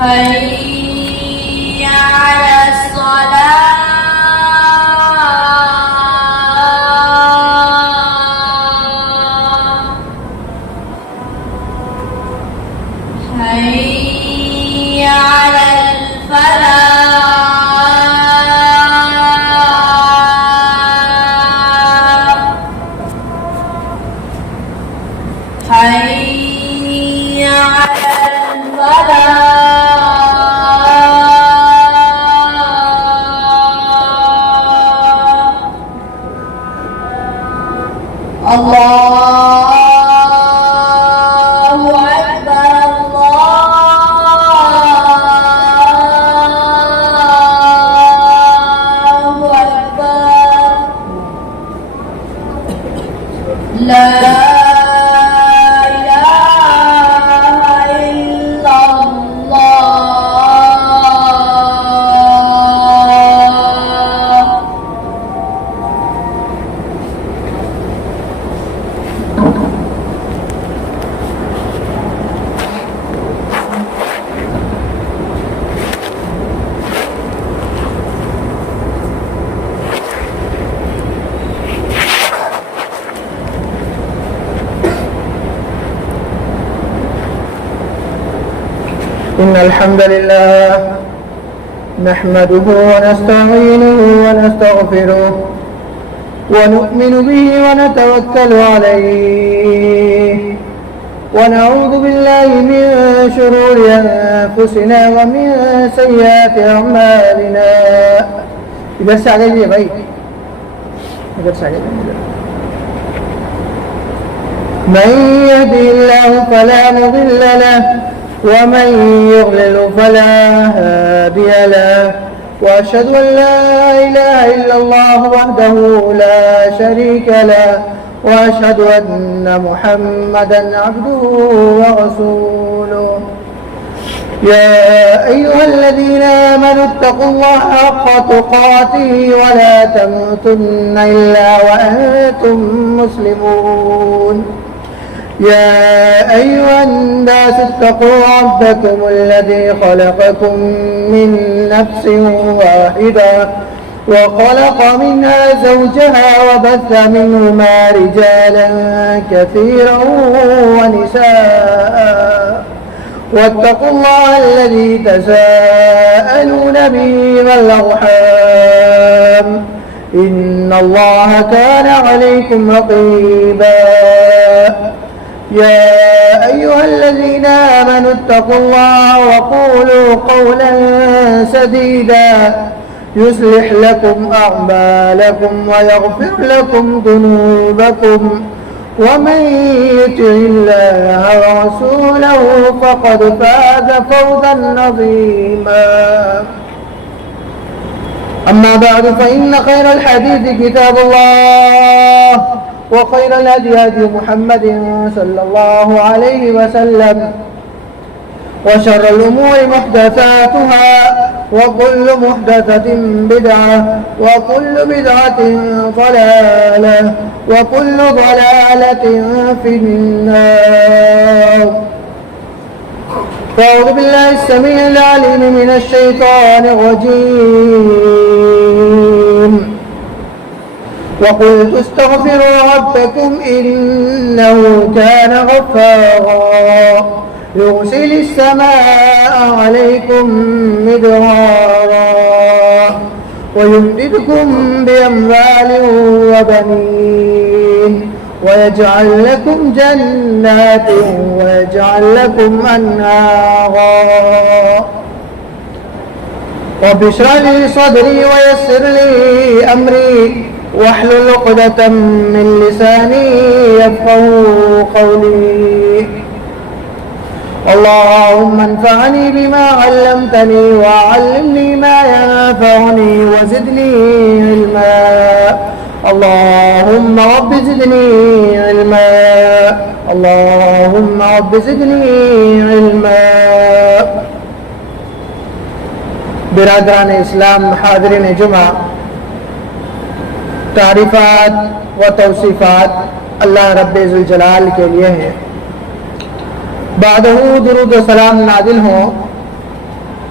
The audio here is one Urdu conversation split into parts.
حي على الصلاة. حي على الفلاح. حي على الفلاح. الله أكبر. الله أكبر. لا إله إلا الله. إن الحمد لله نحمده ونستعينه ونستغفره ونؤمن به ونتوكل عليه ونعوذ بالله من شرور أنفسنا ومن سيئات أعمالنا. ادھر سے آگے جائیے بھائی، ادھر سے آگے جائیے. من يهده الله فلا مضل له ومن يضلل فلا هادي له وأشهد أن لا إله إلا الله وحده لا شريك له وأشهد أن محمدا عبده ورسوله. يا أيها الذين آمنوا اتقوا الله حق تقاته ولا تموتن إلا وأنتم مسلمون. يا أيها الناس اتقوا ربكم الذي خلقكم من نفس واحدة وخلق منها زوجها وبث منهما رجالا كثيرا ونساء واتقوا الله الذي تساءلون به والأرحام إن الله كان عليكم رقيبا. يا أيها الذين آمنوا اتقوا الله وقولوا قولا سديدا يصلح لكم أعمالكم ويغفر لكم ذنوبكم ومن يطع الله ورسوله فقد فاز فوزا عظيما. أما بعد فإن خير الحديث كتاب الله وخير الهدي هدي محمد صلى الله عليه وسلم وشر الأمور محدثاتها وكل محدثة بدعة وكل بدعة ضلالة وكل ضلالة في النار. أعوذ بالله السميع العليم من الشيطان الرجيم. وقلت استغفروا ربكم إنه كان غفارا يرسل السماء عليكم مدرارا ويمددكم بأموال وبنين ويجعل لكم جنات ويجعل لكم أنهارا. رب اشرح لي صدري ويسر لي أمري واحلل عقدة من لساني يفقهوا قولي. اللهم انفعني بما علمتني وعلمني ما ينفعني وزدني علما. اللهم رب زدني علما. اللهم رب زدني علما. برادران اسلام، حاضرین جمعہ، تعریفات و توصیفات اللہ رب ذوالجلال کے لیے ہیں. بعدہ درود و سلام نازل ہوں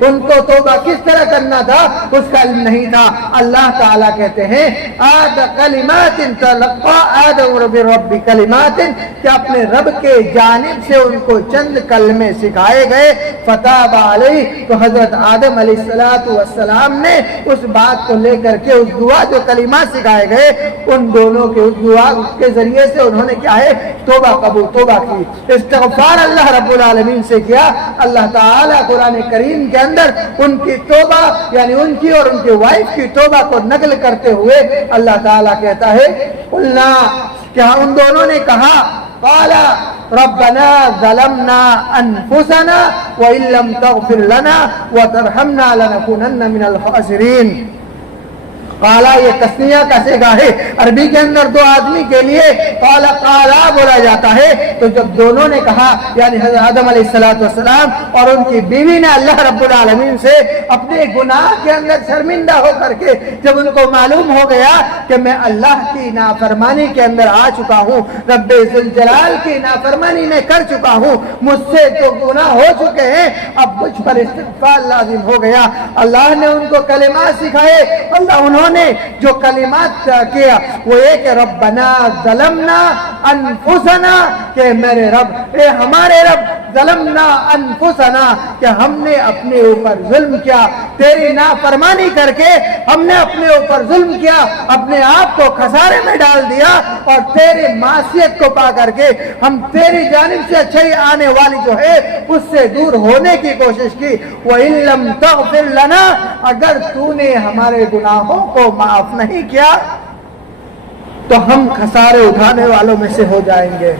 ان کو توبہ کس طرح کرنا تھا اس کا علم نہیں تھا۔ اللہ تعالیٰ کہتے ہیں کلمات تلقى آدم رب کلمات، کہ اپنے رب کے جانب سے ان کو چند کلمے سکھائے گئے، فتاب علیہ، تو حضرت آدم علیہ السلام نے اس بات کو لے کر کے اس دعا جو کلمات سکھائے گئے ان دونوں کے اس دعا کے ذریعے سے انہوں نے کیا ہے توبہ کی، استغفار اللہ رب العالمین سے کیا۔ اللہ تعالیٰ قرآن کریم کے اندر ان کی توبہ یعنی ان کی اور ان کے وائف کی توبہ کو نقل کرتے ہوئے اللہ تعالیٰ کہتا ہے قلنا، کیا ان دونوں نے کہا قال ربنا ظلمنا انفسنا وان لم تغفر لنا وترحمنا لنكونن من الخاسرین۔ قالا یہ تسنیہ کا صیغہ ہے، عربی کے اندر دو آدمی کے لیے قالا بولا جاتا ہے، تو جب دونوں نے کہا یعنی حضرت آدم علیہ السلام اور ان کی بیوی نے اللہ رب العالمین سے اپنے گناہ کے اندر شرمندہ ہو کر کے جب ان کو معلوم ہو گیا کہ میں اللہ کی نافرمانی کے اندر آ چکا ہوں، رب ذوالجلال کی نافرمانی میں کر چکا ہوں، مجھ سے جو گناہ ہو چکے ہیں اب مجھ پر استغفار لازم ہو گیا۔ اللہ نے ان کو کلمات سکھائے، انہوں نے جو کلمات کیا وہ یہ کہ ربنا ظلمنا انفسنا، کہ میرے رب، اے ہمارے رب، ظلمنا انفسنا، کہ ہم نے اپنے اوپر ظلم کیا، تیری نافرمانی کر کے ہم نے اپنے اوپر ظلم کیا، اپنے آپ کو خسارے میں ڈال دیا، اور تیری معصیت کو پا کر کے ہم تیری جانب سے اچھائی آنے والی جو ہے اس سے دور ہونے کی کوشش کی۔ وَإِن لَّمْ تَغْفِرْ لَنَا، اگر تو نے ہمارے گناہوں کو معاف نہیں کیا تو ہم خسارے اٹھانے والوں میں سے ہو جائیں گے۔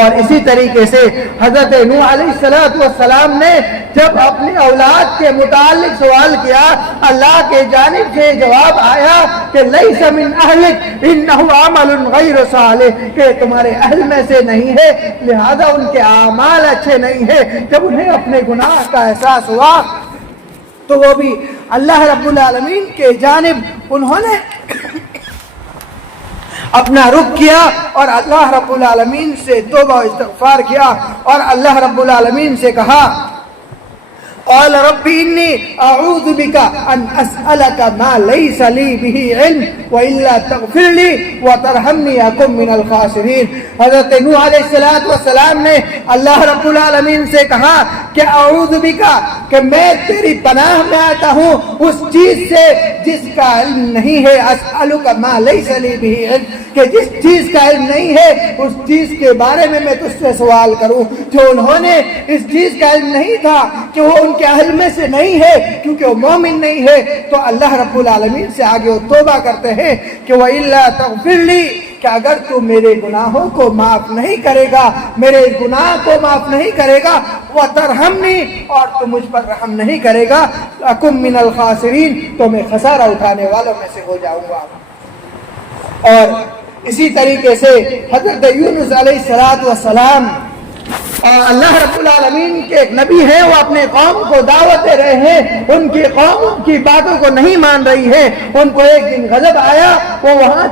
اور اسی طریقے سے حضرت نوح علیہ السلام نے جب اپنی اولاد کے متعلق سوال کیا، اللہ کے جانب سے جواب آیا کہ لیس من اہلک انہ عمل غیر صالح، کہ تمہارے اہل میں سے نہیں ہے، لہذا ان کے اعمال اچھے نہیں ہیں۔ جب انہیں اپنے گناہ کا احساس ہوا تو وہ بھی اللہ رب العالمین کے جانب انہوں نے اپنا رخ کیا اور اللہ رب العالمین سے توبہ و استغفار کیا، اور اللہ رب العالمین سے کہا قال رب انی اعوذ بک ان اسألک ما لیس لی به علم والا تغفر لی وترحمنی اکن من الخاسرین۔ حضرت نوح علیہ السلام نے اللہ رب العالمین سے کہا کہ اعوذ بک، کہ میں تیری پناہ میں آتا ہوں اس چیز سے جس کا علم نہیں ہے، اسألک ما لیس لی به علم، کہ جس چیز کا علم نہیں ہے اس چیز کے بارے میں تجھ سے سوال کروں۔ جو انہوں نے اس چیز کا علم نہیں تھا کہ وہ ان کے اہل میں سے نہیں ہے کیونکہ وہ مومن نہیں ہے، تو اللہ رب العالمین سے آگے وہ توبہ کرتے ہیں کہ وَإِلَّا تَغْفِرْ لِي، کہ اگر تو میرے گناہوں کو معاف نہیں کرے گا، میرے گناہ کو معاف نہیں کرے گا، وَتَرْحَمْنِي، اور تو مجھ پر رحم نہیں کرے گا، أَكُن مِّنَ الْخَاسِرِينَ، تو میں خسارہ اٹھانے والوں میں سے ہو جاؤں گا۔ اور اسی طریقے سے حضرت یونس علیہ السلام اللہ رب العالمین کے ایک نبی ہیں، وہ اپنے قوم کو دعوت دے رہے ہیں، ان کی قوم کی باتوں کو نہیں مان رہی ہے، ان کو ایک دن غضب آیا، وہ وہاں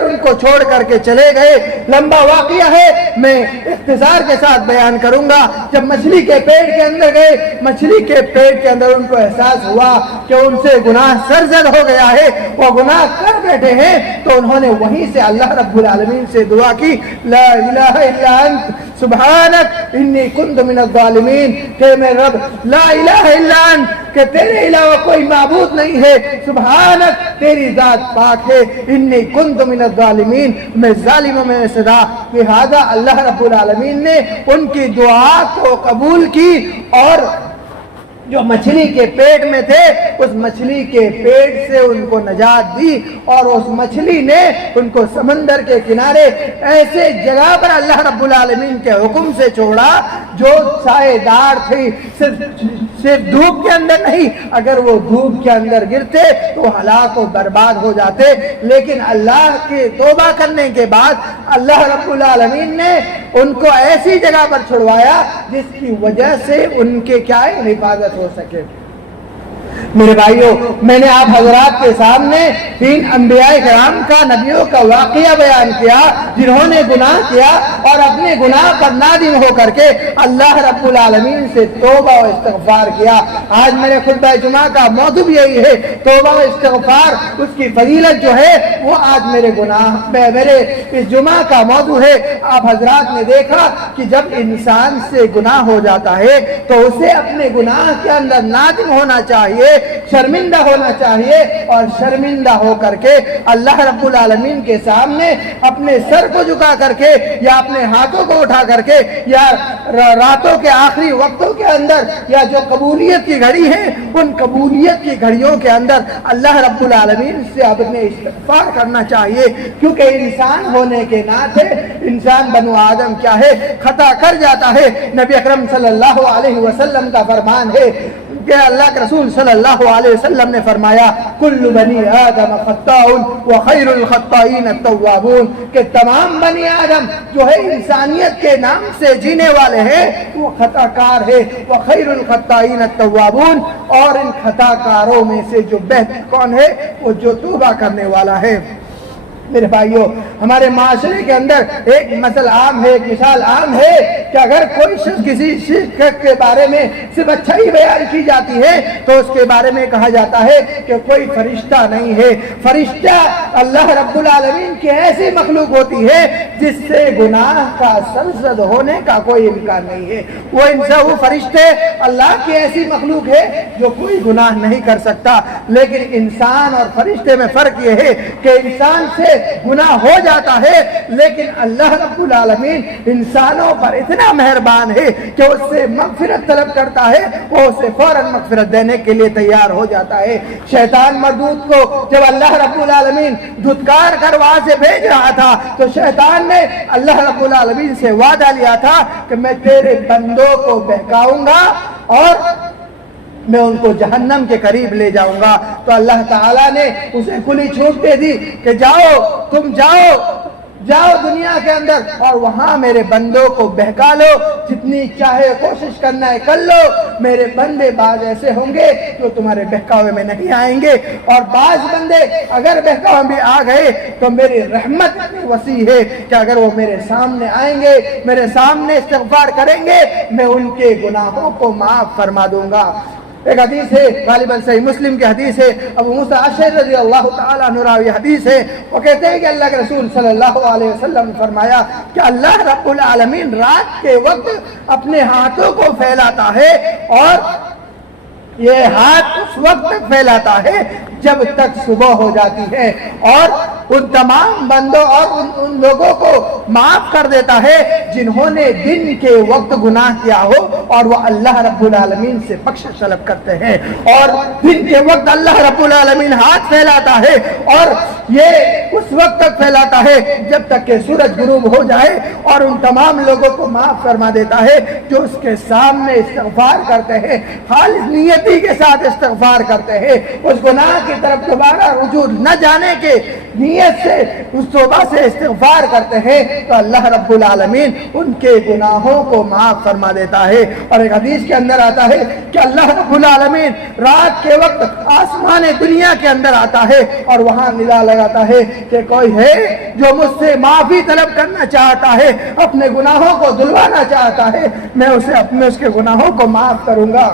ان کو چھوڑ کر کے چلے گئے۔ لمبا واقعہ ہے، میں اختصار کے ساتھ بیان کروں گا۔ جب مچھلی کے پیٹ کے اندر گئے، مچھلی کے پیٹ کے اندر ان کو احساس ہوا کہ ان سے گناہ سرزد ہو گیا ہے، وہ گناہ کر بیٹھے ہیں، تو انہوں نے وہیں سے اللہ رب العالمین سے دعا کی، لا الہ الا انت سبحانک انی کنت من الظالمین، کہ میرے رب لا الہ الا انت، کہ تیرے علاوہ کوئی معبود نہیں ہے، سبحانک تیری ذات پاک ہے، انی کنت من الظالمین میں ظالموں میں سے تھا۔ لہذا اللہ رب العالمین نے ان کی دعا کو قبول کی، اور جو مچھلی کے پیٹ میں تھے اس مچھلی کے پیٹ سے ان کو نجات دی، اور اس مچھلی نے ان کو سمندر کے کنارے ایسے جگہ پر اللہ رب العالمین کے حکم سے چھوڑا جو سائے دار تھی، صرف دھوپ کے اندر نہیں، اگر وہ دھوپ کے اندر گرتے تو ہلاک و برباد ہو جاتے، لیکن اللہ کے توبہ کرنے کے بعد اللہ رب العالمین نے ان کو ایسی جگہ پر چھڑوایا جس کی وجہ سے ان کے کیا حفاظت ہو سکے۔ میرے بھائیوں، میں نے آپ حضرات کے سامنے 3 انبیاء کرام کا، نبیوں کا واقعہ بیان کیا جنہوں نے گناہ کیا اور اپنے گناہ پر نادم ہو کر کے اللہ رب العالمین سے توبہ و استغفار کیا۔ آج میرے خطبہ جمعہ کا موضوع بھی یہی ہے، توبہ و استغفار، اس کی فضیلت جو ہے وہ آج میرے اس جمعہ کا موضوع ہے۔ آپ حضرات نے دیکھا کہ جب انسان سے گناہ ہو جاتا ہے تو اسے اپنے گناہ کے اندر نادم ہونا چاہیے، شرمندہ ہونا چاہیے، اور شرمندہ ہو کر کے اللہ رب العالمین کے سامنے اپنے سر کو جھکا کر کے یا اپنے ہاتھوں کو اٹھا کر کے یا راتوں کے آخری وقتوں کے اندر یا جو قبولیت کی گھڑی ہے ان قبولیت کی گھڑیوں کے اندر اللہ رب العالمین سے اپنے استغفار کرنا چاہیے، کیونکہ انسان ہونے کے ناطے انسان بنو آدم کیا ہے، خطا کر جاتا ہے۔ نبی اکرم صلی اللہ علیہ وسلم کا فرمان ہے کہ اللہ کے رسول صلی اللہ علیہ وسلم نے فرمایا کل بنی آدم خطاء وخیر الخطائین التوابون، کہ تمام بنی آدم جو ہے انسانیت کے نام سے جینے والے ہیں وہ خطا کار ہے، وخیر الخطائین التوابون، اور ان خطا کاروں میں سے جو بہتر کون ہے، وہ جو توبہ کرنے والا ہے۔ میرے بھائیوں، ہمارے معاشرے کے اندر ایک مثل عام ہے، ایک مثال عام ہے کہ اگر کوئی شخص کسی شخص کے بارے میں صرف اچھائی بیان کی جاتی ہے تو اس کے بارے میں کہا جاتا ہے کہ کوئی فرشتہ نہیں ہے۔ فرشتہ اللہ رب العالمین کی ایسی مخلوق ہوتی ہے جس سے گناہ کا سرزد ہونے کا کوئی امکان نہیں ہے۔ وہ فرشتے اللہ کی ایسی مخلوق ہے جو کوئی گناہ نہیں کر سکتا، لیکن انسان اور فرشتے میں فرق یہ ہے کہ انسان سے گناہ ہو جاتا ہے، لیکن اللہ رب العالمین انسانوں پر اتنا مہربان ہے کہ اس سے مغفرت طلب کرتا ہے، وہ اسے فوراً مغفرت دینے کے لیے تیار ہو جاتا ہے۔ شیطان مردود کو جب اللہ رب العالمین دھتکار کر وہاں سے بھیج رہا تھا تو شیطان نے اللہ رب العالمین سے وعدہ لیا تھا کہ میں تیرے بندوں کو بہکاؤں گا اور میں ان کو جہنم کے قریب لے جاؤں گا۔ تو اللہ تعالیٰ نے اسے کھلی چھوٹ دے دی کہ تم جاؤ دنیا کے اندر اور وہاں میرے بندوں کو بہکا لو، جتنی چاہے کوشش کرنا ہے کر لو۔ میرے بندے بعض ایسے ہوں گے جو تمہارے بہکاوے میں نہیں آئیں گے، اور بعض بندے اگر بہکاوے میں آ گئے تو میری رحمت اتنی وسیع ہے کہ اگر وہ میرے سامنے آئیں گے، میرے سامنے استغفار کریں گے، میں ان کے گناہوں کو معاف فرما دوں گا۔ ایک حدیث ہے، غالباً صحیح مسلم کی حدیث ہے، ابو موسیٰ اشعری رضی اللہ تعالیٰ عنہ راوی حدیث ہے، وہ کہتے ہیں کہ اللہ کے رسول صلی اللہ علیہ وسلم نے فرمایا کہ اللہ رب العالمین رات کے وقت اپنے ہاتھوں کو پھیلاتا ہے، اور یہ ہاتھ اس وقت تک پھیلاتا ہے جب تک صبح ہو جاتی ہے، اور ان تمام بندوں اور ان لوگوں کو معاف کر دیتا ہے جنہوں نے دن کے وقت گناہ کیا ہو اور وہ اللہ رب العالمین سے بخشش طلب کرتے ہیں۔ اور دن کے وقت اللہ رب العالمین ہاتھ پھیلاتا ہے، اور یہ اس وقت تک پھیلاتا ہے جب تک کہ سورج غروب ہو جائے، اور ان تمام لوگوں کو معاف فرما دیتا ہے جو اس کے سامنے استغفار کرتے ہیں، خالص نیتی کے ساتھ استغفار کرتے ہیں، اس گناہ کی طرف دوبارہ رجوع نہ جانے کے نیت سے اس توبہ سے استغفار کرتے ہیں، تو اللہ رب العالمین ان کے گناہوں کو معاف فرما دیتا ہے۔ اور ایک حدیث کے اندر آتا ہے کہ اللہ رب العالمین رات کے وقت آسمان دنیا کے اندر آتا ہے اور وہاں ندا لگاتا ہے کہ کوئی ہے جو مجھ سے معافی طلب کرنا چاہتا ہے، اپنے گناہوں کو دھلوانا چاہتا ہے، میں اس کے گناہوں کو معاف کروں گا۔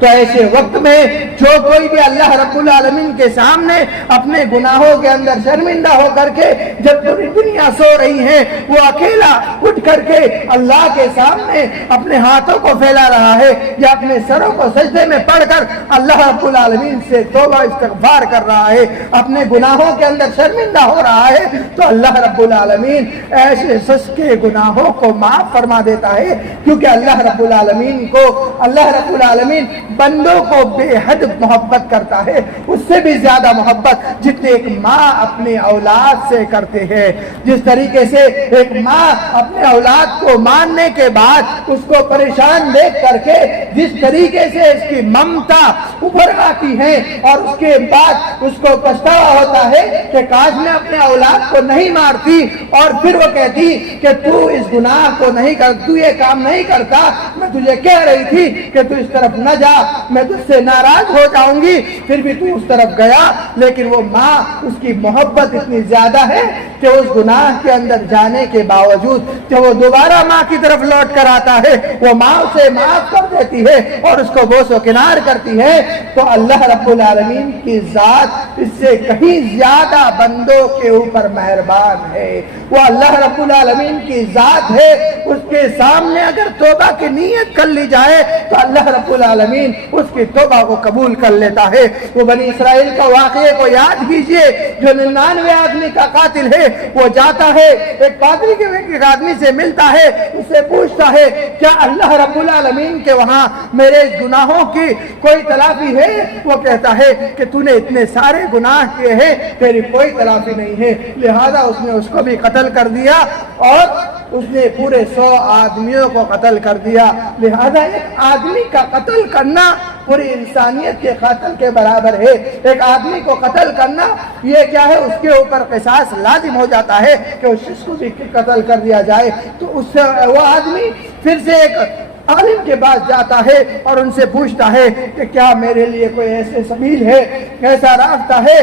تو ایسے وقت میں جو کوئی بھی اللہ رب العالمین کے سامنے اپنے گناہوں کے اندر شرمندہ ہو کر کے، جب پوری دنیا سو رہی ہے، وہ اکیلا اٹھ کر کے اللہ کے سامنے اپنے ہاتھوں کو پھیلا رہا ہے یا اپنے سروں کو سجدے میں پڑھ کر اللہ رب العالمین سے توبہ استغفار کر رہا ہے، اپنے گناہوں کے اندر شرمندہ ہو رہا ہے، تو اللہ رب العالمین ایسے شخص کے گناہوں کو معاف فرما دیتا ہے، کیونکہ اللہ رب العالمین بندوں کو بے حد محبت کرتا ہے، اس سے بھی زیادہ محبت جتنے ایک ماں اپنے اولاد سے کرتے ہیں۔ جس طریقے سے ایک ماں اپنے اولاد کو ماننے کے بعد اس کو پریشان دیکھ کر کے جس طریقے سے اس کی ممتا ابھر آتی ہے اور اس کے بعد اس کو پچھتاوا ہوتا ہے کہ کاش میں اپنے اولاد کو نہیں مارتی، اور پھر وہ کہتی کہ تو اس گناہ کو نہیں کر، تو یہ کام نہیں کرتا، میں تجھے کہہ رہی تھی کہ تو اس طرف نہ جا، اللہ میں تجھ سے ناراض ہو جاؤں گی، پھر بھی تو اس طرف گیا، لیکن وہ ماں اس کی محبت اتنی زیادہ ہے کہ اس گناہ کے اندر جانے کے باوجود کہ وہ دوبارہ ماں کی طرف لوٹ کر آتا ہے، وہ ماں اسے معاف کر دیتی ہے اور اس کو بوس و کنار کرتی ہے، تو اللہ رب العالمین کی ذات اس سے کہیں زیادہ بندوں کے اوپر مہربان ہے۔ وہ اللہ رب العالمین کی ذات ہے، اس کے سامنے اگر توبہ کی نیت کر لی جائے تو اللہ رب العالمین اس کی توبہ کو قبول کر لیتا ہے۔ وہ بنی اسرائیل کا واقعے کو یاد کیجئے، جو 99 آدمی کا قاتل ہے، وہ جاتا ہے ایک پادری کے ایک آدمی سے ملتا ہے، اس سے پوچھتا ہے کیا اللہ رب العالمین کے وہاں میرے گناہوں کی کوئی تلافی ہے؟ وہ کہتا ہے کہ تو نے اتنے سارے گناہ کیے ہیں، تیری کوئی تلافی نہیں ہے، لہذا اس نے اس کو بھی قتل کر دیا اور اس نے پورے 100 آدمیوں کو قتل کر دیا۔ لہذا ایک آدمی کا قتل کرنا پوری انسانیت کے قتل کے برابر ہے۔ ایک آدمی کو قتل کرنا یہ کیا ہے، اس کے اوپر قصاص لازم ہو جاتا ہے کہ اس شخص کو بھی قتل کر دیا جائے۔ تو اس سے وہ آدمی پھر سے ایک عالم کے پاس جاتا ہے اور ان سے پوچھتا ہے کہ کیا میرے لیے کوئی ایسے سبیل ہے، ایسا راستہ ہے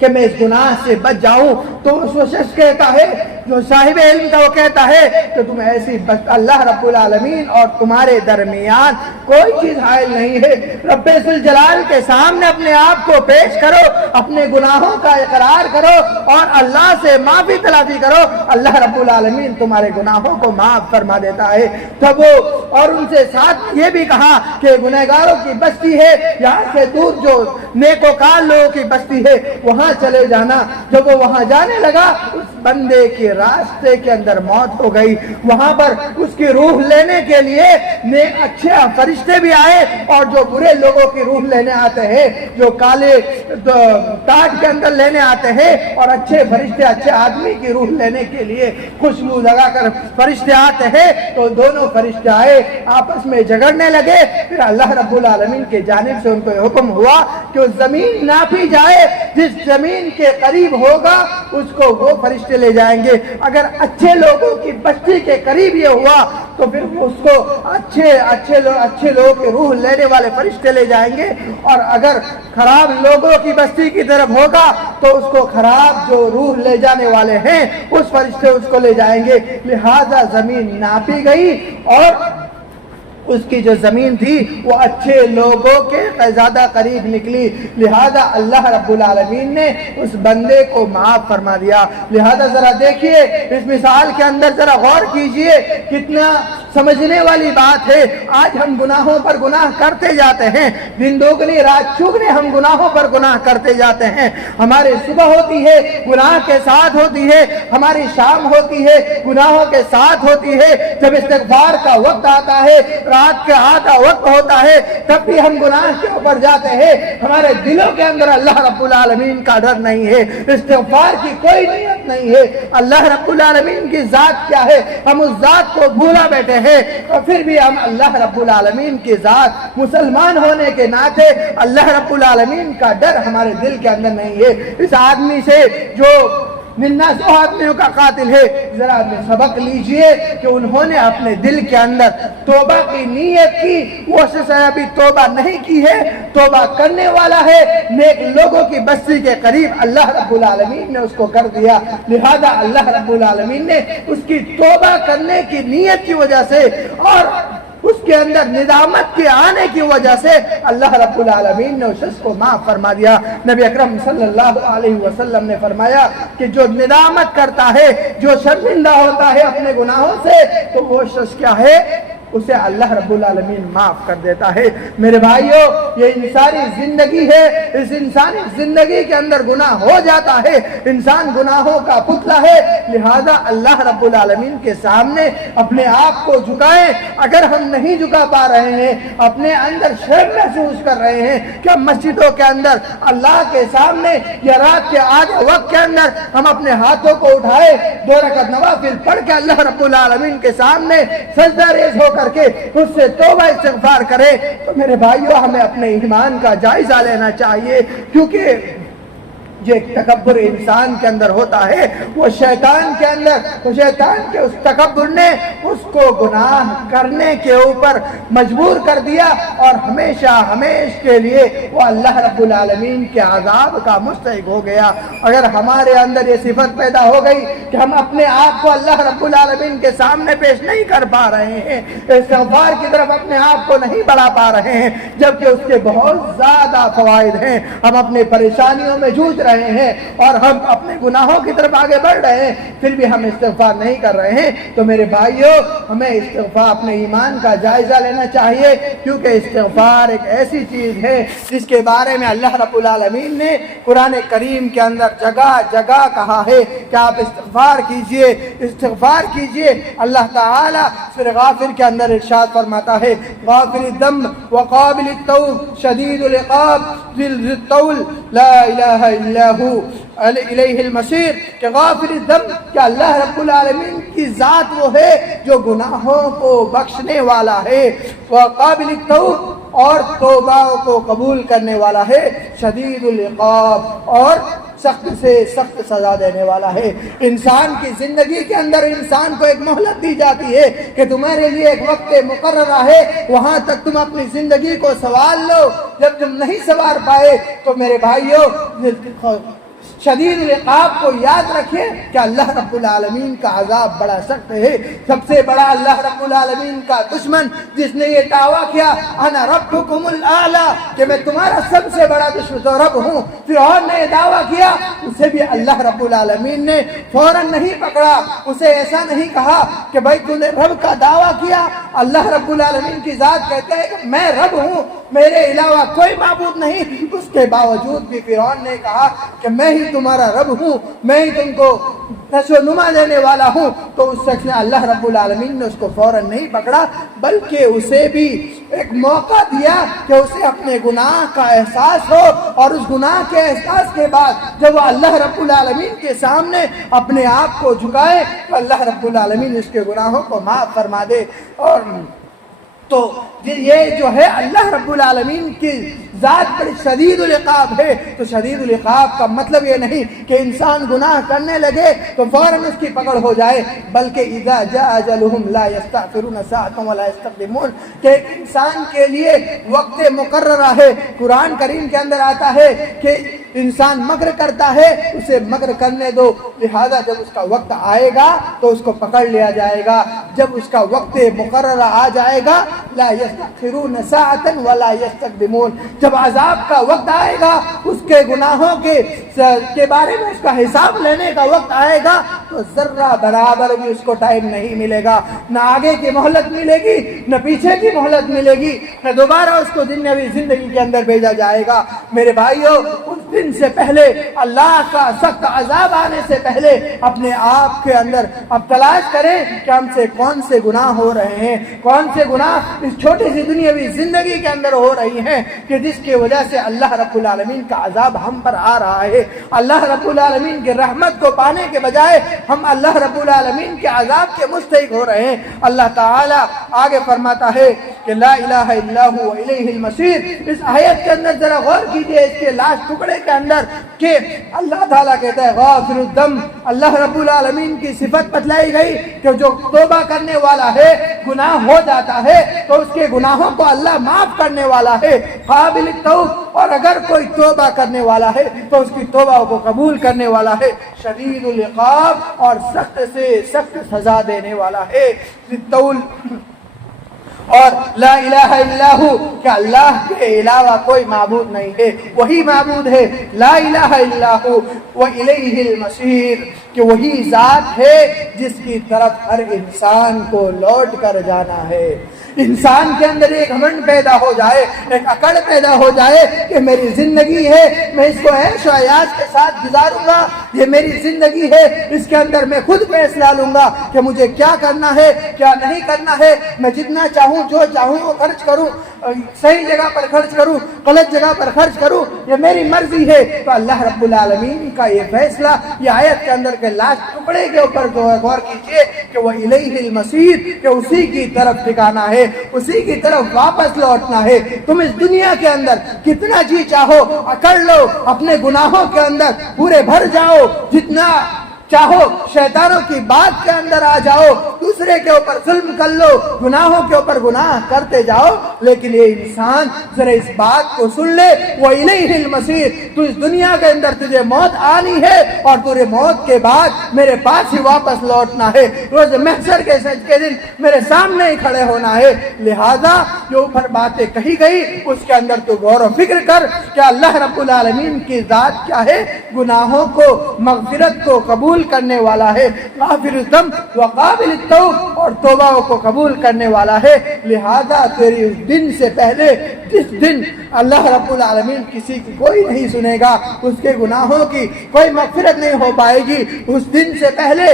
کہ میں اس گناہ سے بچ جاؤں؟ تو وہ شخص کہتا ہے، جو صاحب علم تھا، وہ کہتا ہے کہ تم ایسی اللہ رب العالمین اور تمہارے درمیان کوئی چیز حائل نہیں ہے، رب ذوالجلال کے سامنے اپنے آپ کو پیش کرو، اپنے گناہوں کا اقرار کرو اور اللہ سے معافی طلبی کرو، اللہ رب العالمین تمہارے گناہوں کو معاف فرما دیتا ہے۔ تب وہ اور ان سے ساتھ یہ بھی کہا کہ گنہگاروں کی بستی ہے، یہاں سے دور جو نیکوکار لوگوں کی بستی ہے وہاں چلے جانا۔ جب وہ وہاں جانے لگا، اس بندے کے راستے کے اندر موت ہو گئی۔ وہاں پر اس کی روح لینے کے لیے اچھے فرشتے بھی آئے، اور جو برے لوگوں کی روح لینے آتے ہیں، جو کالے تاج کے اندر لینے آتے ہیں، اور اچھے فرشتے اچھے آدمی کی روح لینے کے لیے خوشبو لگا کر فرشتے آتے ہیں، تو دونوں فرشتے آئے، آپس میں جھگڑنے لگے۔ پھر اللہ رب العالمین کی جانب سے ان کو حکم ہوا کہ وہ زمین ناپی جائے، جس زمین کے قریب ہوگا اس کو وہ فرشتے لے جائیں گے۔ اگر اچھے لوگوں کی بستی کے قریب یہ ہوا تو پھر اس کو اچھے لوگوں کی روح لینے والے فرشتے لے جائیں گے، اور اگر خراب لوگوں کی بستی کی طرف ہوگا تو اس کو خراب جو روح لے جانے والے ہیں اس فرشتے اس کو لے جائیں گے۔ لہذا زمین ناپی گئی اور اس کی جو زمین تھی وہ اچھے لوگوں کے زیادہ قریب نکلی، لہذا اللہ رب العالمین نے اس بندے کو معاف فرما دیا۔ لہذا ذرا دیکھیے اس مثال کے اندر، ذرا غور کیجئے، کتنا سمجھنے والی بات ہے۔ آج ہم گناہوں پر گناہ کرتے جاتے ہیں، دن دوگنی رات چوگنی ہم گناہوں پر گناہ کرتے جاتے ہیں۔ ہماری صبح ہوتی ہے گناہ کے ساتھ ہوتی ہے، ہماری شام ہوتی ہے گناہوں کے ساتھ ہوتی ہے، جب استغفار کا وقت آتا ہے، رات کے آدھا وقت ہوتا ہے، تب بھی ہم گناہ کے اوپر جاتے ہیں۔ ہمارے دلوں کے اندر اللہ رب العالمین کا ڈر نہیں ہے، استغفار کی کوئی نیت نہیں ہے۔ اللہ رب العالمین کی ذات کیا ہے، ہم اس ذات کو بھولا بیٹھے ہیں، اور پھر بھی ہم اللہ رب العالمین کی ذات، مسلمان ہونے کے ناطے اللہ رب العالمین کا ڈر ہمارے دل کے اندر نہیں ہے۔ اس آدمی سے جو 99 آدمیوں کا قاتل ہے، ذرا سبق لیجئے کہ انہوں نے اپنے دل کے اندر توبہ کی نیت کی، وہ ابھی توبہ نہیں کی ہے، توبہ کرنے والا ہے، نیک لوگوں کی بستی کے قریب اللہ رب العالمین نے اس کو کر دیا۔ لہذا اللہ رب العالمین نے اس کی توبہ کرنے کی نیت کی وجہ سے اور اس کے اندر ندامت کے آنے کی وجہ سے اللہ رب العالمین نے اس شخص کو معاف فرما دیا۔ نبی اکرم صلی اللہ علیہ وسلم نے فرمایا کہ جو ندامت کرتا ہے، جو شرمندہ ہوتا ہے اپنے گناہوں سے، تو وہ شخص کیا ہے، اسے اللہ رب العالمین معاف کر دیتا ہے۔ میرے بھائیوں، یہ انسانی زندگی ہے، اس انسانی زندگی کے اندر گناہ ہو جاتا ہے، انسان گناہوں کا پتلا ہے، لہذا اللہ رب العالمین کے سامنے اپنے آپ کو جھکائیں۔ اگر ہم نہیں جھکا پا رہے ہیں، اپنے اندر شرم محسوس کر رہے ہیں کہ ہم مسجدوں کے اندر اللہ کے سامنے یا رات کے آدھے وقت کے اندر ہم اپنے ہاتھوں کو اٹھائے، 2 رکعت نوافل پڑھ کے اللہ رب العالمین کے سامنے سجدہ ریز ہو کر کے اس سے توبہ استغفار کرے، تو میرے بھائیوں ہمیں اپنے ایمان کا جائزہ لینا چاہیے، کیونکہ جو ایک تکبر انسان کے اندر ہوتا ہے وہ شیطان کے اندر، تو شیطان کے اس تکبر نے اس کو گناہ کرنے کے اوپر مجبور کر دیا اور ہمیشہ ہمیشہ کے لیے وہ اللہ رب العالمین کے عذاب کا مستحق ہو گیا۔ اگر ہمارے اندر یہ صفت پیدا ہو گئی کہ ہم اپنے آپ کو اللہ رب العالمین کے سامنے پیش نہیں کر پا رہے ہیں، استغفار کی طرف اپنے آپ کو نہیں بڑھا پا رہے ہیں، جبکہ اس کے بہت زیادہ فوائد ہیں، ہم اپنے پریشانیوں میں جوجھ رہے ہیں اور ہم اپنے گناہوں کی طرف آگے بڑھ رہے ہیں، پھر بھی ہم استغفار نہیں کر رہے ہیں، تو میرے بھائیوں ہمیں استغفار اپنے ایمان کا جائزہ لینا چاہیے، کیونکہ استغفار ایک ایسی چیز ہے جس کے بارے میں اللہ رب العالمین نے قرآن کریم کے اندر جگہ جگہ کہا ہے کہ آپ استغفار کیجئے، استغفار کیجئے۔ اللہ تعالی سورہ غافر کے اندر ارشاد فرماتا ہے غافر الذنب وقابل التوب شدید العقاب ذی الطول لا الہ الا هو الیہ المصیر، کہ غافر الذنب کہ اللہ رب العالمین کی ذات وہ ہے جو گناہوں کو بخشنے والا ہے، وقابل التوب اور توبہ کو قبول کرنے والا ہے، شدید العقاب اور سخت سے سخت سزا دینے والا ہے۔ انسان کی زندگی کے اندر انسان کو ایک مہلت دی جاتی ہے کہ تمہارے لیے ایک وقت مقررہ ہے، وہاں تک تم اپنی زندگی کو سنوار لو، جب تم نہیں سنوار پائے تو میرے بھائیوں شدید العقاب کو یاد رکھیں کہ اللہ رب العالمین کا عذاب بڑا سخت ہے۔ سب سے بڑا اللہ رب العالمین کا دشمن جس نے یہ دعویٰ کیا انا ربکم الاعلی کہ میں تمہارا سب سے بڑا دشمن تو رب ہوں، فرعون نے یہ دعویٰ کیا، اسے بھی اللہ رب العالمین نے فوراً نہیں پکڑا، اسے ایسا نہیں کہا کہ بھائی تو نے رب کا دعویٰ کیا۔ اللہ رب العالمین کی ذات کہتے ہیں کہ میں رب ہوں، میرے علاوہ کوئی معبود نہیں، اس کے باوجود بھی فرعون نے کہا کہ میں ہی تمہارا رب ہوں، میں ہی تم کو نشو و نما دینے والا ہوں، تو اس شخص نے اللہ رب العالمین نے اس کو فوراً نہیں پکڑا بلکہ اسے بھی ایک موقع دیا کہ اسے اپنے گناہ کا احساس ہو، اور اس گناہ کے احساس کے بعد جب وہ اللہ رب العالمین کے سامنے اپنے آپ کو جھکائے تو اللہ رب العالمین اس کے گناہوں کو معاف فرما دے۔ اور تو یہ جو ہے اللہ رب العالمین کی ذات بڑی شدید العقاب ہے۔ تو شدید العقاب کا مطلب یہ نہیں کہ انسان گناہ کرنے لگے تو فوراً اس کی پکڑ ہو جائے، بلکہ اذا جاء اجلهم لا يستأخرون ساعة ولا يستقدمون، کہ ایک انسان کے لیے وقت مقررہ ہے۔ قرآن کریم کے اندر آتا ہے کہ انسان مکر کرتا ہے اسے مکر کرنے دو، لہذا جب اس کا وقت آئے گا تو اس کو پکڑ لیا جائے گا، جب اس کا وقت مقررہ آ جائے گا لا يستأخرون ساعة ولا يستقدمون، جب عذاب کا وقت آئے گا، اس کے گناہوں کے بارے میں اس کا حساب لینے کا وقت آئے گا تو ذرہ برابر بھی اس کو ٹائم نہیں ملے گا، نہ آگے کی مہلت ملے گی نہ پیچھے کی مہلت ملے گی، نہ دوبارہ اس کو دنیاوی زندگی کے اندر بھیجا جائے گا۔ میرے بھائیوں اس دن سے پہلے، اللہ کا سخت عذاب آنے سے پہلے اپنے آپ کے اندر اب تلاش کریں کہ ہم سے کون سے گناہ ہو رہے ہیں، کون سے گناہ اس چھوٹی سی دنیاوی زندگی کے اندر ہو رہی ہیں کہ جس کی وجہ سے اللہ رب العالمین کا عذاب ہم پر آ رہا ہے۔ اللہ رب العالمین کی رحمت کو پانے کے بجائے ہم اللہ رب العالمین کے عذاب کے مستحق ہو رہے ہیں۔ اللہ تعالی آگے فرماتا ہے کہ لا الہ الا هو الیہ المصیر۔ اس آیت کے اندر ذرا غور کیجئے، اس کے لاسٹ ٹکڑے کے اندر کہ اللہ تعالیٰ کہتا ہے غافر الذنب، اللہ رب العالمین کی صفت بتلائی گئی کہ جو توبہ کرنے والا ہے، گناہ ہو جاتا ہے تو اس کے گناہوں کو اللہ معاف کرنے والا ہے، قابل التوب، اور اگر کوئی توبہ کرنے والا ہے تو اس کی توبہ کو قبول کرنے والا ہے، شدید العقاب اور سخت سے سخت سزا دینے والا ہے، الطول، اور لا الہ الا ہو کہ اللہ کے علاوہ کوئی معبود نہیں ہے، وہی معبود ہے، لا الہ الا ہو وإلیہ المصیر، کہ وہی ذات ہے جس کی طرف ہر انسان کو لوٹ کر جانا ہے۔ انسان کے اندر ایک گھمنڈ پیدا ہو جائے، ایک اکڑ پیدا ہو جائے کہ میری زندگی ہے، میں اس کو عیش و عیاش کے ساتھ گزاروں گا، یہ میری زندگی ہے، اس کے اندر میں خود فیصلہ لوں گا کہ مجھے کیا کرنا ہے کیا نہیں کرنا ہے، میں جتنا چاہوں جو چاہوں وہ خرچ کروں، صحیح جگہ پر خرچ کروں, غلط جگہ پر خرچ کروں, یہ میری مرضی ہے. تو اللہ رب العالمین کا یہ فیصلہ, یہ آیت کے اندر کے لاسٹ ٹکڑے کے اوپر جو ہے غور کیجئے کہ وہ الیہ المصیر, کہ اسی کی طرف ٹھکانا ہے, اسی کی طرف واپس لوٹنا ہے. تم اس دنیا کے اندر کتنا جی چاہو اکڑ لو, اپنے گناہوں کے اندر پورے بھر جاؤ, جتنا چاہو شیطانوں کی بات کے اندر آ جاؤ, دوسرے کے اوپر ظلم کر لو, گناہوں کے اوپر گناہ کرتے جاؤ, لیکن یہ انسان ذرا اس بات کو سن لے, وہ الیہ المصیر, تو اس دنیا کے اندر تجھے موت آنی ہے اور تجھے موت کے بعد میرے پاس ہی واپس لوٹنا ہے, روز محشر کے سچ کے دن میرے سامنے ہی کھڑے ہونا ہے. لہذا جو اوپر باتیں کہی گئی اس کے اندر تو غور و فکر کر کہ اللہ رب العالمین کی ذات کیا ہے, گناہوں کو, مغفرت کو قبول کرنے والا ہے, غافر الذنب وقابل التوب, اور توبہ کو قبول کرنے والا ہے. لہذا تیری اس دن سے پہلے, جس دن اللہ رب العالمین کسی کی کوئی نہیں سنے گا, اس کے گناہوں کی کوئی مغفرت نہیں ہو پائے گی, اس دن سے پہلے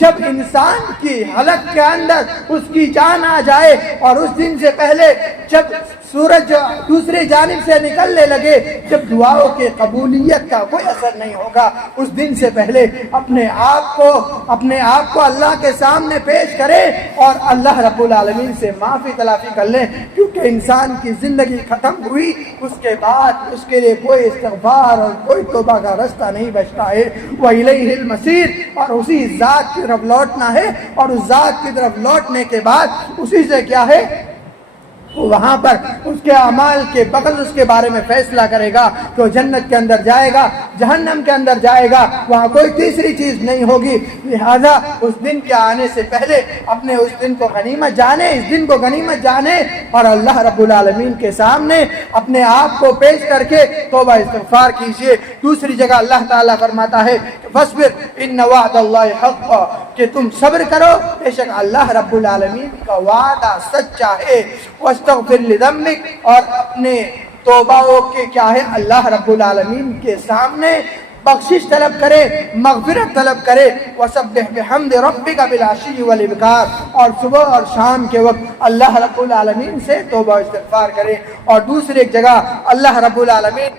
جب انسان کی حلق کے اندر اس کی جان آ جائے, اور اس دن سے پہلے جب سورج دوسری جانب سے نکلنے لگے, جب دعاؤں کی قبولیت کا کوئی اثر نہیں ہوگا, اس دن سے پہلے اپنے آپ کو اللہ کے سامنے پیش کرے اور اللہ رب العالمین سے معافی تلافی کر لیں, کیونکہ انسان کی زندگی ختم ہوئی, اس کے بعد اس کے لیے کوئی استغفار اور کوئی توبہ کا رستہ نہیں بچتا ہے. وَإِلَيْهِ الْمَصِيرُ, اور اسی ذات کی طرف لوٹنا ہے, اور اس ذات کی طرف لوٹنے کے بعد اسی سے کیا ہے, وہاں پر اس کے اعمال کے بغل اس کے بارے میں فیصلہ کرے گا کہ وہ جنت کے اندر جائے گا, جہنم کے اندر جائے گا, وہاں کوئی تیسری چیز نہیں ہوگی. لہذا اس دن کے آنے سے پہلے اپنے اس دن کو غنیمت جانے, اس دن کو غنیمت جانے, اور اللہ رب العالمین کے سامنے اپنے آپ کو پیش کر کے توبہ استغفار کیجیے. دوسری جگہ اللہ تعالیٰ فرماتا ہے فَاصْبِرْ إِنَّ وَعْدَ اللَّهِ حَقٌّ, کہ تم صبر کرو, بے شک اللہ رب العالمین کا وعدہ سچا ہے. وَاسْتَغْفِرْ لِذَنبِكَ, اور اپنے توبہوں کے کیا ہے, اللہ رب العالمین کے سامنے بخشش طلب کرے, مغفرت طلب کرے. وَسَبِّحْ بِحَمْدِ رَبِّكَ بِالْعَشِيِّ وَالْإِبْكَارِ, اور صبح اور شام کے وقت اللہ رب العالمین سے توبہ استغفار کرے. اور دوسری ایک جگہ اللہ رب العالمین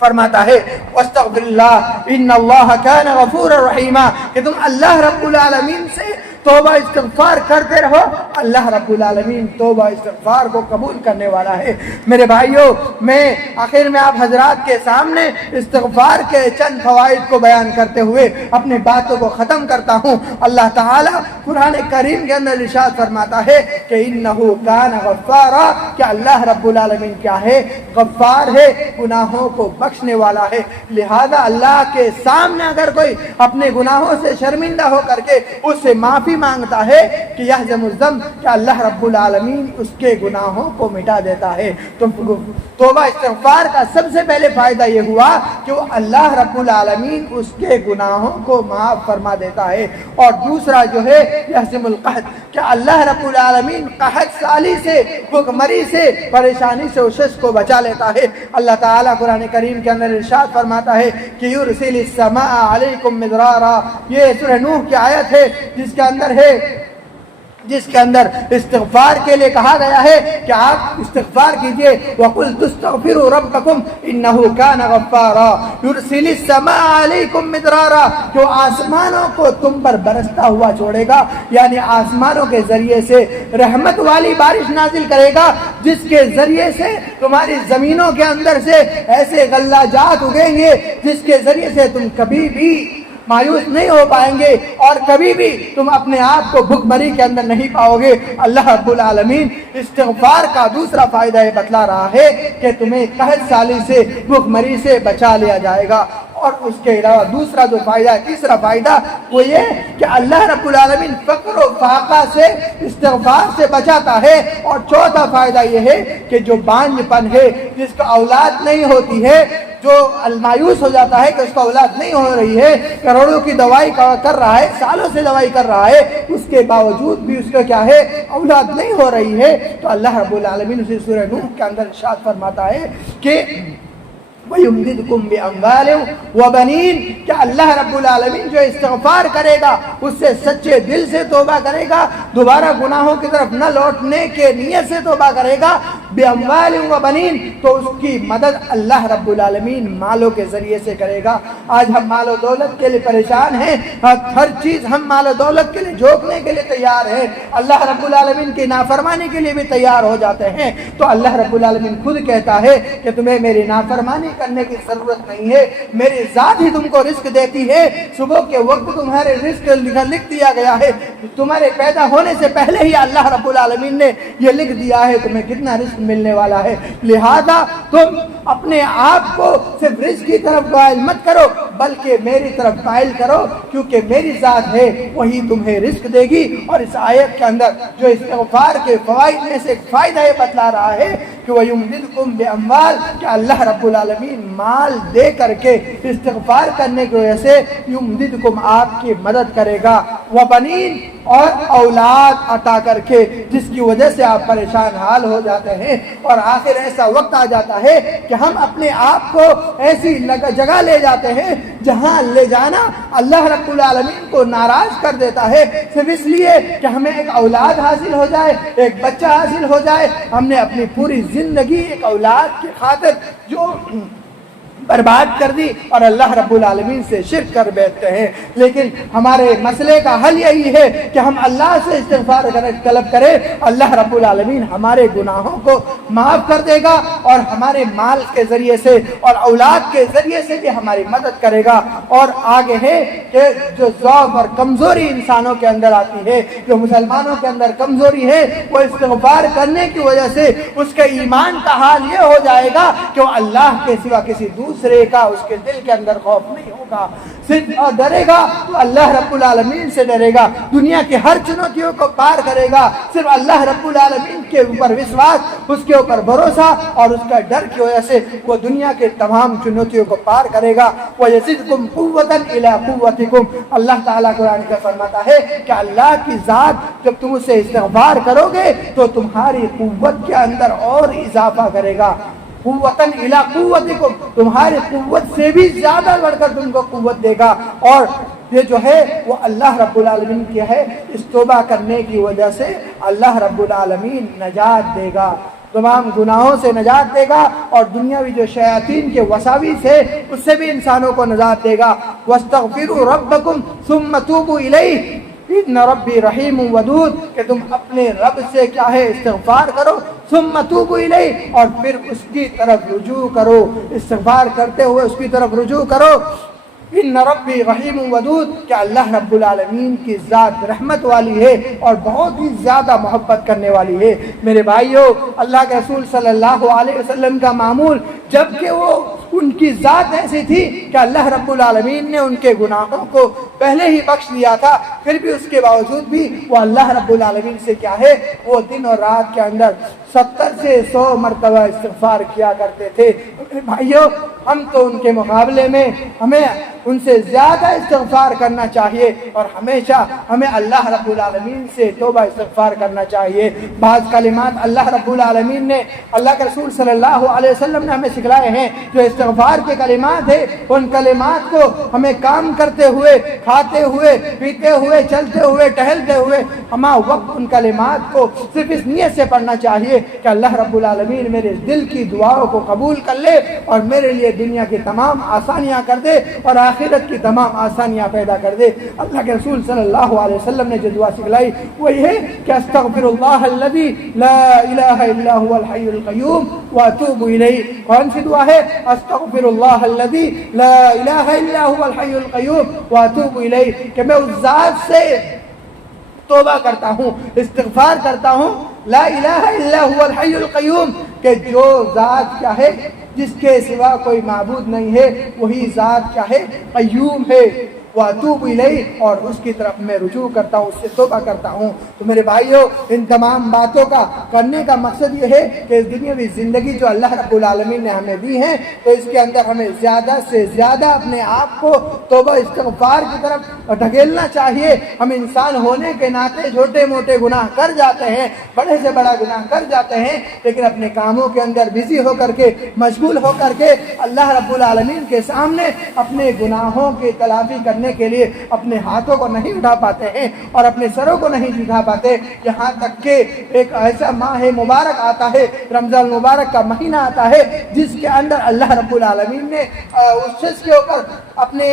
فرماتا ہے وَاسْتَغْفِرِ اللَّهَ إِنَّ اللَّهَ كَانَ غَفُورًا رَحِيمًا, کہ تم اللہ رب العالمین سے توبہ استغفار کرتے رہو, اللہ رب العالمین توبہ استغفار کو قبول کرنے والا ہے. میرے بھائیوں, میں آخر میں آپ حضرات کے سامنے استغفار کے چند فوائد کو بیان کرتے ہوئے اپنی باتوں کو ختم کرتا ہوں. اللہ تعالیٰ قرآن کریم کے اندر ارشاد فرماتا ہے کہ انہ کان غفارا, کہ اللہ رب العالمین کیا ہے, غفار ہے, گناہوں کو بخشنے والا ہے. لہذا اللہ کے سامنے اگر کوئی اپنے گناہوں سے شرمندہ ہو کر کے اس سے معافی مانگتا ہے کہ یحزم الذنب, کہ اللہ رب العالمین اس کے گناہوں کو مٹا دیتا ہے. تو توبہ استغفار کا سب سے پہلے فائدہ یہ ہوا کہ وہ اللہ رب العالمین اس کے گناہوں کو معاف فرما دیتا ہے. اور دوسرا جو ہے یحزم القحط, کہ اللہ رب العالمین قحط سالی سے, بھوکمری سے, پریشانی سے اس شخص کو بچا لیتا ہے. اللہ تعالیٰ قرآن کریم کے اندر ارشاد فرماتا ہے کہ یرسل السماء علیکم مدرارا, یہ سورہ نوح کی آیت ہے جس کے اندر استغفار کے لیے کہا گیا ہے کہ آپ استغفار کیجئے. وَقُلْتُ اسْتَغْفِرُوا رَبَّكُمْ إِنَّهُ كَانَ غَفَّارًا يُرْسِلِ السَّمَاءَ عَلَيْكُمْ مِدْرَارًا, کہ آسمانوں کو تم پر برستا ہوا چھوڑے گا, یعنی آسمانوں کے ذریعے سے رحمت والی بارش نازل کرے گا, جس کے ذریعے سے تمہاری زمینوں کے اندر سے ایسے غلہ جات اگیں گے جس کے ذریعے سے تم کبھی بھی مایوس نہیں ہو پائیں گے, اور کبھی بھی تم اپنے آپ کو بھوک مری کے اندر نہیں پاؤ گے. اللہ رب العالمین استغفار کا دوسرا فائدہ یہ بتلا رہا ہے کہ تمہیں قحط سالی سے, بھوک مری سے بچا لیا جائے گا. اور اس کے علاوہ دوسرا جو فائدہ ہے, تیسرا فائدہ وہ یہ کہ اللہ رب العالمین فقر و فاقہ سے, استغفار سے بچاتا ہے. اور چوتھا فائدہ یہ ہے کہ جو بانجھ پن ہے, جس کا اولاد نہیں ہوتی ہے, جو مایوس ہو جاتا ہے کہ اس کا اولاد نہیں ہو رہی ہے, کروڑوں کی دوائی کر رہا ہے, سالوں سے دوائی کر رہا ہے, اس کے باوجود بھی اس کا کیا ہے, اولاد نہیں ہو رہی ہے, تو اللہ رب العالمین اسی سورہ نوح کے اندر ارشاد فرماتا ہے کہ وَيُمْدِدْكُمْ بِأَمْوَالٍ وَبَنِينَ کہ اللہ رب العالمین جو استغفار کرے گا، اس سے سچے دل سے توبہ کرے گا، دوبارہ گناہوں کی طرف نہ لوٹنے کے نیت سے توبہ کرے گا، بِأَمْوَالٍ وَبَنِينَ تو اس کی مدد اللہ رب العالمین مالوں کے ذریعے سے کرے گا۔ آج ہم مال و دولت کے لیے پریشان ہیں، ہر چیز ہم مال و دولت کے لیے جھونکنے کے لیے تیار ہیں، اللہ رب العالمین کی نافرمانی کے لیے بھی تیار ہو جاتے ہیں، تو اللہ رب العالمین خود کہتا ہے کہ تمہیں میری نافرمانی کرنے کی ضرورت نہیں ہے، میری ذات ہی تم کو رزق دیتی ہے، صبح کے وقت تمہارے رزق لکھ دیا گیا ہے، تمہارے پیدا ہونے سے پہلے ہی اللہ رب العالمین نے یہ لکھ دیا ہے تمہیں کتنا رزق ملنے والا ہے، لہذا تم اپنے آپ کو صرف رزق کی طرف قائل مت کرو بلکہ میری طرف قائل کرو، کیونکہ میری ذات ہے وہی تمہیں رزق دے گی۔ اور اس آیت کے اندر جو استغفار کے فوائد میں سے ایک فائدہ یہ بتلا رہا ہے کہ وَيُمْدِدْكُمْ بِأَمْوَالٍ کہ اللہ رب العالمین مال دے کر کے استغفار کرنے کی وجہ سے یمددکم آپ کی مدد کرے گا، وَبَنِينَ اور اولاد عطا کر کے جس کی وجہ سے آپ پریشان حال ہو جاتے ہیں، اور آخر ایسا وقت آ جاتا ہے کہ ہم اپنے آپ کو ایسی جگہ لے جاتے ہیں جہاں لے جانا اللہ رب العالمین کو ناراض کر دیتا ہے، صرف اس لیے کہ ہمیں ایک اولاد حاصل ہو جائے، ایک بچہ حاصل ہو جائے، ہم نے اپنی پوری زندگی ایک اولاد کی خاطر جو برباد کر دی اور اللہ رب العالمین سے شرک کر بیٹھتے ہیں۔ لیکن ہمارے مسئلے کا حل یہی ہے کہ ہم اللہ سے استغفار طلب کریں، اللہ رب العالمین ہمارے گناہوں کو معاف کر دے گا اور ہمارے مال کے ذریعے سے اور اولاد کے ذریعے سے بھی ہماری مدد کرے گا۔ اور آگے ہے کہ جو ضعف اور کمزوری انسانوں کے اندر آتی ہے، جو مسلمانوں کے اندر کمزوری ہے، وہ استغفار کرنے کی وجہ سے اس کے ایمان کا حال یہ ہو جائے گا کہ وہ اللہ کے سوا کسی دوسرے کا اس کے دل کے اندر خوف نہیں ہوگا، صرف ڈرے گا تو اللہ رب العالمین سے ڈرے گا، دنیا کی ہر چنوتیوں کو پار کرے گا، صرف اللہ رب العالمین کے اوپر وشواس، اس کے اوپر بھروسہ اور اس کا ڈر کی وجہ سے وہ دنیا کے تمام چنوتیوں کو پار کرے گا۔ وَيَزِدْكُمْ قُوَّةً إِلَىٰ قُوَّتِكُمْ اللہ تعالیٰ قرآن کا فرماتا ہے کہ اللہ کی ذات جب تم اسے استغفار کرو گے تو تمہاری قوت کے اندر اور اضافہ کرے گا، قوتاً الی قوتکم تمہاری قوت سے بھی زیادہ بڑھ کر تم کو قوت دے گا، اور یہ جو ہے وہ اللہ رب العالمین کی ہے، اس توبہ کرنے کی وجہ سے اللہ رب العالمین نجات دے گا، تمام گناہوں سے نجات دے گا، اور دنیاوی جو شیاطین کے وساوس ہے اس سے بھی انسانوں کو نجات دے گا۔ وَاسْتَغْفِرُوا رَبَّكُمْ ثُمَّ تُوبُوا إِلَيْهِ ان ربی رحیم ودود کہ تم اپنے رب سے کیا ہے استغفار کرو، ثم توبوا الیہ اور پھر اس کی طرف رجوع کرو، استغفار کرتے ہوئے اس کی طرف رجوع کرو۔ ان ربی رحیم ودود کہ اللہ رب العالمین کی ذات رحمت والی ہے اور بہت ہی زیادہ محبت کرنے والی ہے۔ میرے بھائیوں، اللہ کے رسول صلی اللہ علیہ وسلم کا معمول جبکہ وہ ان کی ذات ایسی تھی کہ اللہ رب العالمین نے ان کے گناہوں کو پہلے ہی بخش دیا تھا، پھر بھی اس کے باوجود بھی وہ اللہ رب العالمین سے کیا ہے وہ دن اور رات کے اندر 70 سے 100 مرتبہ استغفار کیا کرتے تھے۔ بھائیوں، ہم تو ان کے مقابلے میں ہمیں ان سے زیادہ استغفار کرنا چاہیے اور ہمیشہ ہمیں اللہ رب العالمین سے توبہ استغفار کرنا چاہیے۔ بعض کلمات اللہ رب العالمین نے، اللہ کے رسول صلی اللہ علیہ وسلم نے ہمیں سکھلائے ہیں، جو استغفار کے کلمات ہیں ان کلمات کو ہمیں کام کرتے ہوئے، کھاتے ہوئے، پیتے ہوئے، چلتے ہوئے، ٹہلتے ہوئے ہمہ وقت ان کلمات کو صرف اس نیت سے پڑھنا چاہیے کہ اللہ رب العالمین میرے دل کی دعاؤں کو قبول کر لے اور میرے لیے دنیا کی تمام آسانیاں کر دے اور آخرت کی تمام آسانیاں پیدا کر دے۔ اللہ کے رسول صلی اللہ علیہ وسلم نے جو دعا سکھلائی وہ یہ ہے کہ استغفر اللہ الذی لا الہ الا هو الحی القیوم واتوب الیہ۔ کون سی دعا ہے؟ استغفر اللہ الذی لا الہ الا هو الحی القیوم واتوب الیہ، کہ میں اس ذات سے توبہ کرتا ہوں، استغفار کرتا ہوں، لا الہ الا هو الحی القیوم، کہ جو ذات کیا ہے جس کے سوا کوئی معبود نہیں ہے، وہی ذات کیا ہے قیوم ہے، واتوب الیہ، اور اس کی طرف میں رجوع کرتا ہوں، اس سے توبہ کرتا ہوں۔ تو میرے بھائیوں، ان تمام باتوں کا کرنے کا مقصد یہ ہے کہ اس دنیاوی زندگی جو اللہ رب العالمین نے ہمیں دی ہے، تو اس کے اندر ہمیں زیادہ سے زیادہ اپنے آپ کو توبہ استغفار کی طرف ڈھکیلنا چاہیے۔ ہم انسان ہونے کے ناطے چھوٹے موٹے گناہ کر جاتے ہیں، بڑے سے بڑا گناہ کر جاتے ہیں، لیکن اپنے کاموں کے اندر بزی ہو کر کے، مشغول ہو کر کے اللہ رب العالمین کے سامنے اپنے گناہوں کی تلافی کرنے کے لیے اپنے ہاتھوں کو نہیں اٹھا پاتے ہیں اور اپنے سروں کو نہیں جھکا پاتے، یہاں تک کہ ایک ایسا ماہ مبارک آتا ہے، رمضان مبارک کا مہینہ آتا ہے، جس کے اندر اللہ رب العالمین نے اس شخص کے اوپر اپنے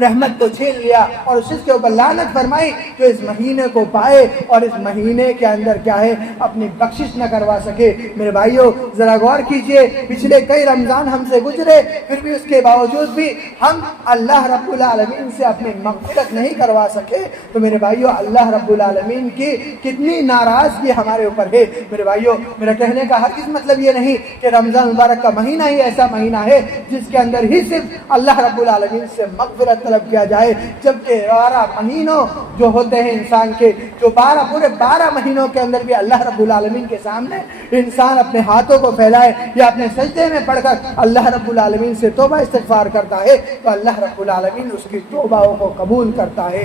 رحمت کو چھین لیا اور اس کے اوپر لعنت فرمائی جو اس مہینے کو پائے اور اس مہینے کے اندر کیا ہے اپنی بخشش نہ کروا سکے۔ میرے بھائیوں ذرا غور کیجئے، پچھلے کئی رمضان ہم سے گزرے، پھر بھی اس کے باوجود بھی ہم اللہ رب العالمین سے اپنی مغفرت نہیں کروا سکے۔ تو میرے بھائیوں، اللہ رب العالمین کی کتنی ناراضگی ہمارے اوپر ہے۔ میرے بھائیوں، میرا کہنے کا ہرگز مطلب یہ نہیں کہ رمضان مبارک کا مہینہ ہی ایسا مہینہ ہے جس کے اندر ہی صرف اللہ رب العالمین سے مغفرت طلب کیا جائے، جبکہ 12 مہینوں جو ہوتے ہیں انسان کے، جو پورے 12 مہینوں کے اندر بھی اللہ رب العالمین کے سامنے انسان اپنے ہاتھوں کو پھیلائے یا اپنے سجدے میں پڑھ کر اللہ رب العالمین سے توبہ استغفار کرتا ہے تو اللہ رب العالمین اس کی توبہ کو قبول کرتا ہے۔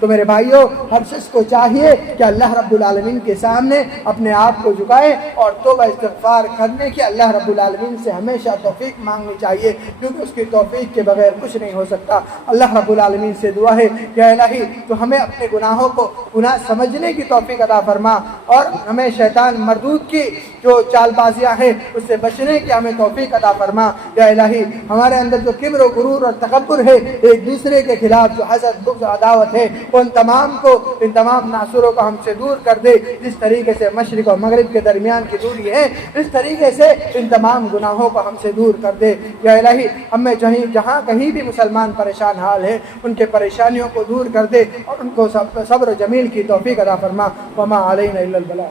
تو میرے بھائیوں، ہر شخص کو چاہیے کہ اللہ رب العالمین کے سامنے اپنے آپ کو جھکائے اور توبہ استغفار کرنے کی اللہ رب العالمین سے ہمیشہ توفیق مانگنی چاہیے، کیونکہ اس کی توفیق کے بغیر کچھ نہیں ہو سکتا۔ اللہ رب العالمین سے دعا ہے کہ اے الہی تو ہمیں اپنے گناہوں کو گناہ سمجھنے کی توفیق عطا فرما اور ہمیں شیطان مردود کی جو چال بازیاں ہیں اس سے بچنے کی ہمیں توفیق عطا فرما۔ یا الہی ہمارے اندر جو کبر و غرور اور تکبر ہے، ایک دوسرے کے خلاف جو حسد بغض عداوت ہے، ان تمام ناصروں کو ہم سے دور کر دے۔ جس طریقے سے مشرق اور مغرب کے درمیان کی دوری ہے، اس طریقے سے ان تمام گناہوں کو ہم سے دور کر دے۔ یا الہی ہمیں جہاں کہیں بھی مسلمان پریشان حال ہے، ان کے پریشانیوں کو دور کر دے اور ان کو صبر و جمیل کی توفیق عطا فرما۔ وما علینا الا البلاغ۔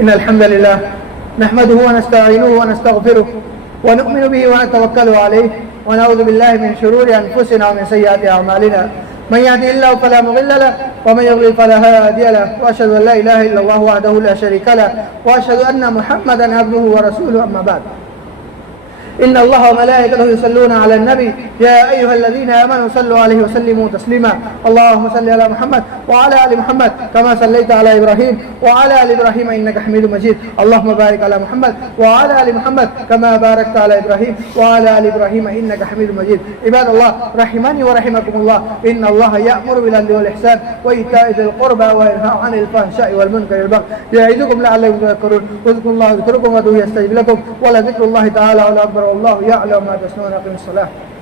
إن الحمد لله نحمده ونستعينه ونستغفره ونؤمن به ونتوكل عليه ونعوذ بالله من شرور أنفسنا ومن سيئات أعمالنا، من يهده الله فلا مضل له ومن يضلل فلا هادي له، وأشهد أن لا إله إلا الله وحده لا شريك له، وأشهد أن محمدا عبده ورسوله، أما بعد. إن الله وملائكته يصلون على النبي يا أيها الذين آمنوا صلوا عليه وسلموا تسليما. اللهم صل على محمد وعلى آل محمد كما صليت على إبراهيم وعلى آل إبراهيم إنك حميد مجيد. اللهم بارك على محمد وعلى آل محمد كما باركت على إبراهيم وعلى آل إبراهيم إنك حميد مجيد. عباد الله رحمني ورحمكم الله، إن الله يأمر بالعدل والإحسان وإيتاء ذي القربى وينهى عن الفحشاء والمنكر والبغي يعظكم لعلكم تذكرون. واذكروا الله يذكركم وادعوه يستجب لكم ولذكر الله تعالى أكبر والله يعلم ما تصنعون. أقيموا الصلاة.